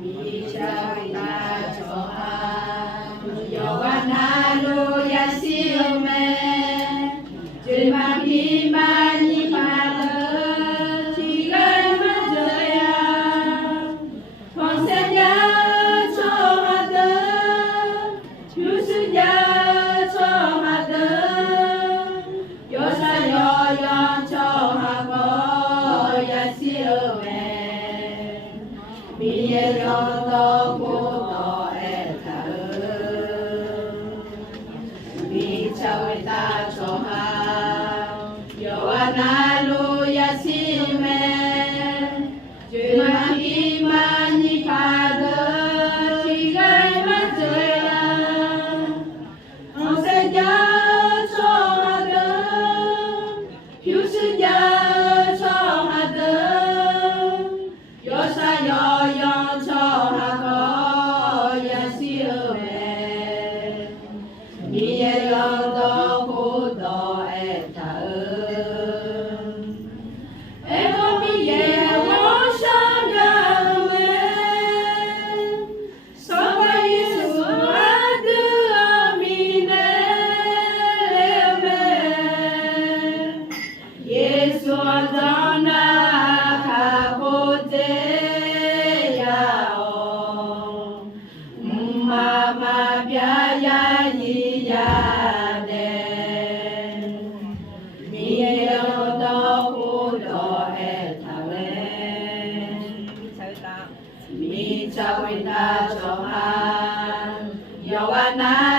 Michaita Johan Yohana Yasiome Jema Bimani Pada Tiga Majaya Konsenya Chohada Yusuja Chohada Yosa Yoyon Chohako Yasiome 미여도 고도에 타음 미차위다 조하 요하나루 야시메 주마기만이 가득 지갈 맞져야 어세자 조하득 휴스자 조하득 요사요 미에여도 고도에 타음 에고미에 워샤가음에 서바 예수 아드 아미네레메 예수 아다나 가고테야오 마마 벼야이 미차위다 조한 여와나